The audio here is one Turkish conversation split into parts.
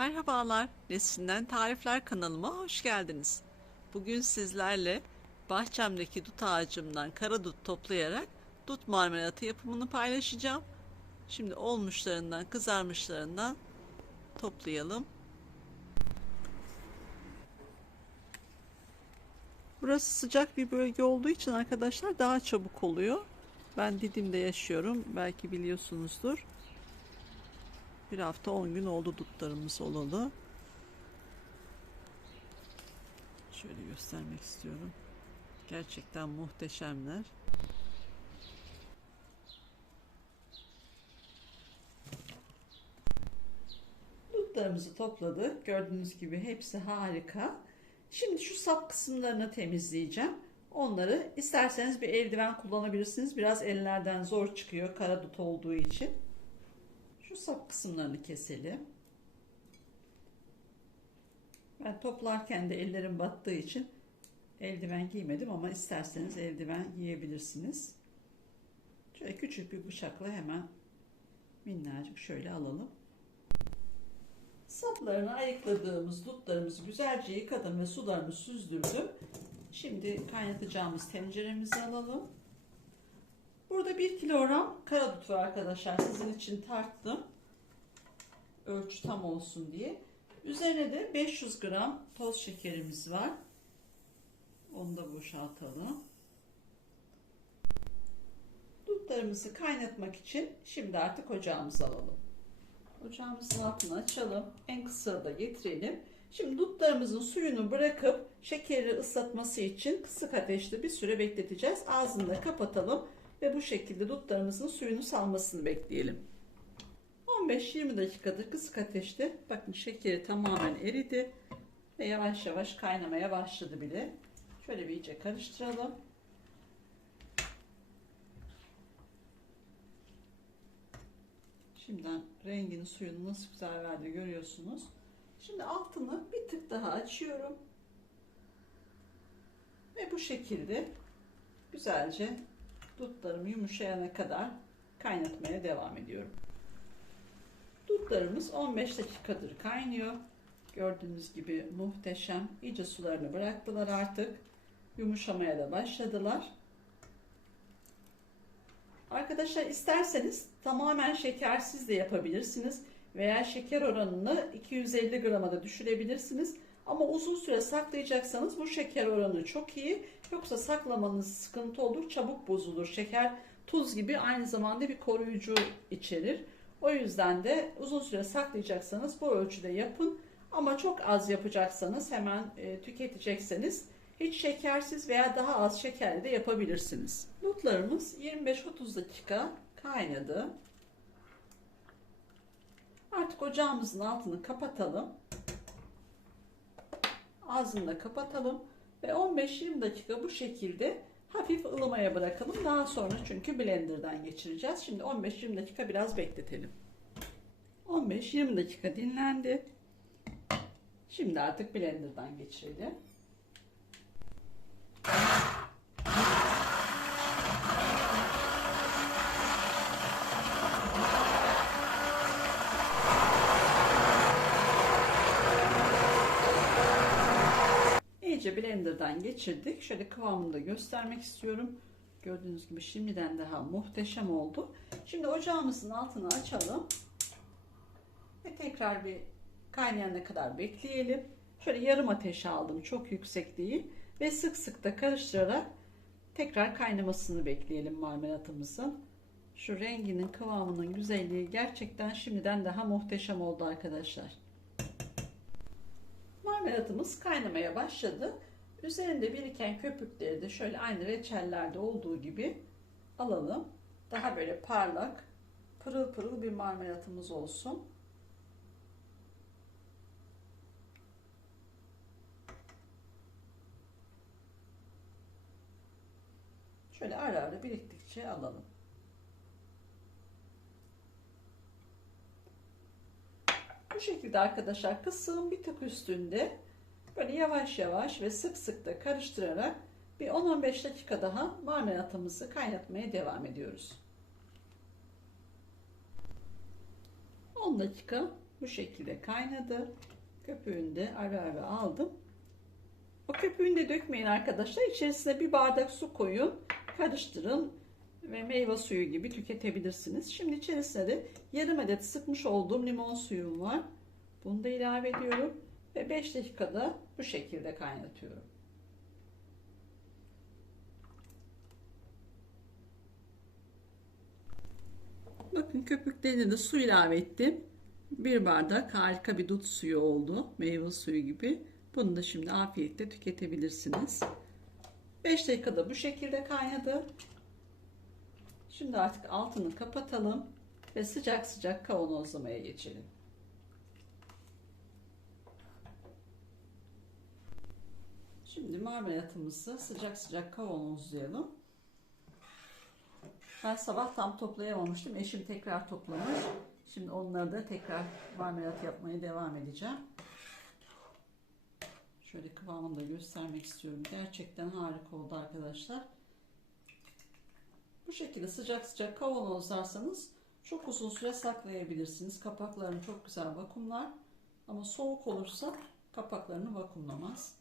Merhabalar, Neslinden Tarifler kanalıma hoş geldiniz. Bugün sizlerle bahçemdeki dut ağacımdan kara dut toplayarak dut marmelatı yapımını paylaşacağım. Şimdi olmuşlarından, kızarmışlarından toplayalım. Burası sıcak bir bölge olduğu için arkadaşlar daha çabuk oluyor. Ben Didim'de yaşıyorum, belki biliyorsunuzdur. Bir hafta 10 gün oldu dutlarımız olalı. Şöyle göstermek istiyorum. Gerçekten muhteşemler. Dutlarımızı topladık. Gördüğünüz gibi hepsi harika. Şimdi şu sap kısımlarını temizleyeceğim. Onları isterseniz bir eldiven kullanabilirsiniz. Biraz ellerden zor çıkıyor kara dut olduğu için. Şu sap kısımlarını keselim. Ben toplarken de ellerim battığı için eldiven giymedim ama isterseniz eldiven giyebilirsiniz. Şöyle küçük bir bıçakla hemen minnacık şöyle alalım. Saplarını ayıkladığımız dutlarımızı güzelce yıkadım ve sularını süzdürdüm. Şimdi kaynatacağımız tenceremizi alalım. Burada 1 kilogram kara dut var arkadaşlar. Sizin için tarttım. Ölçü tam olsun diye. Üzerine de 500 gram toz şekerimiz var. Onu da boşaltalım. Dutlarımızı kaynatmak için şimdi artık ocağımızı alalım. Ocağımızın altını açalım. En kısa da getirelim. Şimdi dutlarımızın suyunu bırakıp şekeri ıslatması için kısık ateşte bir süre bekleteceğiz. Ağzını da kapatalım ve bu şekilde dutlarımızın suyunu salmasını bekleyelim. 15-20 dakikadır kısık ateşte bakın şekeri tamamen eridi ve yavaş yavaş kaynamaya başladı bile. Şöyle bir iyice karıştıralım. Şimdiden rengini suyunu nasıl güzel verdi görüyorsunuz. Şimdi altını bir tık daha açıyorum. Ve bu şekilde güzelce dutlarım yumuşayana kadar kaynatmaya devam ediyorum. Dutlarımız 15 dakikadır kaynıyor. Gördüğünüz gibi muhteşem. İyice sularını bıraktılar artık. Yumuşamaya da başladılar. Arkadaşlar isterseniz tamamen şekersiz de yapabilirsiniz. Veya şeker oranını 250 grama da düşürebilirsiniz. Ama uzun süre saklayacaksanız bu şeker oranı çok iyi. Yoksa saklamanız sıkıntı olur, çabuk bozulur. Şeker tuz gibi aynı zamanda bir koruyucu içerir. O yüzden de uzun süre saklayacaksanız bu ölçüde yapın. Ama çok az yapacaksanız hemen tüketecekseniz hiç şekersiz veya daha az şekerli de yapabilirsiniz. Dutlarımız 25-30 dakika kaynadı. Artık ocağımızın altını kapatalım. Ağzını da kapatalım ve 15-20 dakika bu şekilde hafif ılımaya bırakalım. Daha sonra çünkü blenderdan geçireceğiz. Şimdi 15-20 dakika biraz bekletelim. 15-20 dakika dinlendi. Şimdi artık blenderdan geçirelim. İyice blenderdan geçirdik. Şöyle kıvamını da göstermek istiyorum. Gördüğünüz gibi şimdiden daha muhteşem oldu. Şimdi ocağımızın altını açalım. Ve tekrar bir kaynayana kadar bekleyelim. Şöyle yarım ateşe aldım. Çok yüksek değil. Ve sık sık da karıştırarak tekrar kaynamasını bekleyelim marmelatımızın. Şu renginin, kıvamının güzelliği gerçekten şimdiden daha muhteşem oldu arkadaşlar. Marmelatımız kaynamaya başladı. Üzerinde biriken köpükleri de şöyle aynı reçellerde olduğu gibi alalım. Daha böyle parlak, pırıl pırıl bir marmelatımız olsun. Şöyle ara ara biriktikçe alalım. Bu şekilde arkadaşlar kısığın bir tık üstünde böyle yavaş yavaş ve sık sık da karıştırarak bir 10-15 dakika daha marmelatımızı kaynatmaya devam ediyoruz. 10 dakika Bu şekilde kaynadı. Köpüğünü de ara ara aldım. O köpüğünü de dökmeyin arkadaşlar. İçerisine bir bardak su koyun. Karıştırın ve meyve suyu gibi tüketebilirsiniz. Şimdi içerisine de yarım adet sıkmış olduğum limon suyum var. Bunu da ilave ediyorum ve 5 dakikada bu şekilde kaynatıyorum. Bakın köpüklerine de su ilave ettim. Bir bardak harika bir dut suyu oldu. Meyve suyu gibi. Bunu da şimdi afiyetle tüketebilirsiniz. 5 dakikada bu şekilde kaynadı. Şimdi artık altını kapatalım ve sıcak sıcak kavanozlamaya geçelim. Şimdi marmelatımızı sıcak sıcak kavanozlayalım. Ben sabah tam toplayamamıştım. Eşim tekrar toplamış. Şimdi onları da tekrar marmelat yapmaya devam edeceğim. Şöyle kıvamını da göstermek istiyorum. Gerçekten harika oldu arkadaşlar. Bu şekilde sıcak sıcak kavanozlarsanız çok uzun süre saklayabilirsiniz. Kapaklarını çok güzel vakumlar. Ama soğuk olursa kapaklarını vakumlamaz.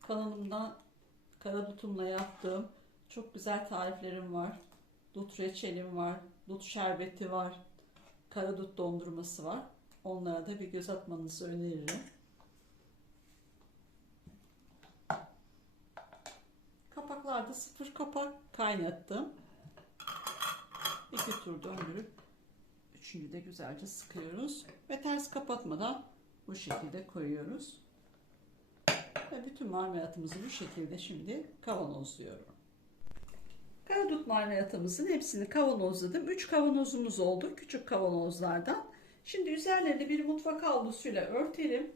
Kanalımda karadutumla yaptığım çok güzel tariflerim var. Dut reçelim var. Dut şerbeti var. Karadut dondurması var. Onlara da bir göz atmanızı öneririm. Kapaklarda 0 kapak kaynattım. 2 tur döndürüp üçüncü de güzelce sıkıyoruz. Ve ters kapatmadan bu şekilde koyuyoruz. Ve bütün marmelatımızı bu şekilde şimdi kavanozluyorum. Karadut marmelatımızın hepsini kavanozladım. 3 kavanozumuz oldu. Küçük kavanozlardan. Şimdi üzerlerini bir mutfak havlusuyla örtelim.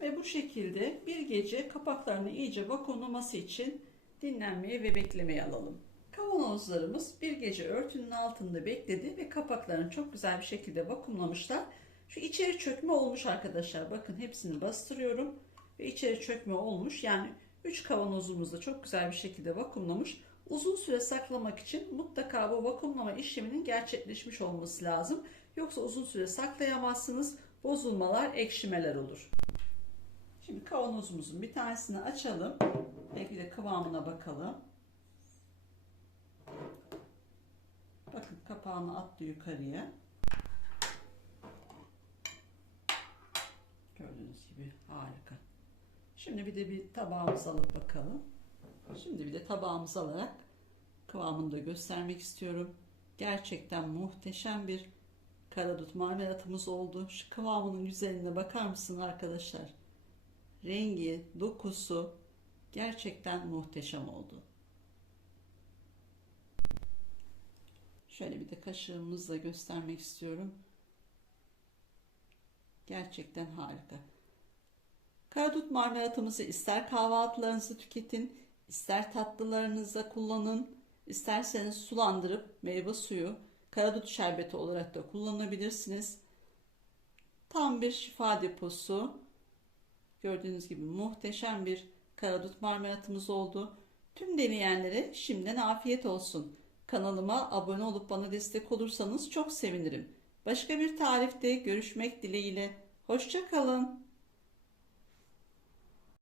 Ve bu şekilde bir gece kapaklarını iyice vakumlaması için dinlenmeye ve beklemeye alalım. Kavanozlarımız bir gece örtünün altında bekledi ve kapaklarını çok güzel bir şekilde vakumlamışlar. Şu içeri çökme olmuş arkadaşlar. Bakın hepsini bastırıyorum ve içeri çökme olmuş. Yani 3 kavanozumuz da çok güzel bir şekilde vakumlamış. Uzun süre saklamak için mutlaka bu vakumlama işleminin gerçekleşmiş olması lazım. Yoksa uzun süre saklayamazsınız. Bozulmalar, ekşimeler olur. Şimdi kavanozumuzun bir tanesini açalım. Belki de kıvamına bakalım. Bakın kapağını attı yukarıya. Gördüğünüz gibi harika. Şimdi bir de bir tabağımızı alıp bakalım. Şimdi bir de tabağımızı alarak kıvamını da göstermek istiyorum. Gerçekten muhteşem bir karadut marmelatımız oldu. Şu kıvamının güzelliğine bakar mısın arkadaşlar? Rengi, dokusu gerçekten muhteşem oldu. Şöyle bir de kaşığımızla göstermek istiyorum. Gerçekten harika. Karadut marmelatımızı ister kahvaltılarınızı tüketin, ister tatlılarınızda kullanın, isterseniz sulandırıp meyve suyu, karadut şerbeti olarak da kullanabilirsiniz. Tam bir şifa deposu. Gördüğünüz gibi muhteşem bir karadut marmelatımız oldu. Tüm deneyenlere şimdiden afiyet olsun. Kanalıma abone olup bana destek olursanız çok sevinirim. Başka bir tarifte görüşmek dileğiyle. Hoşça kalın.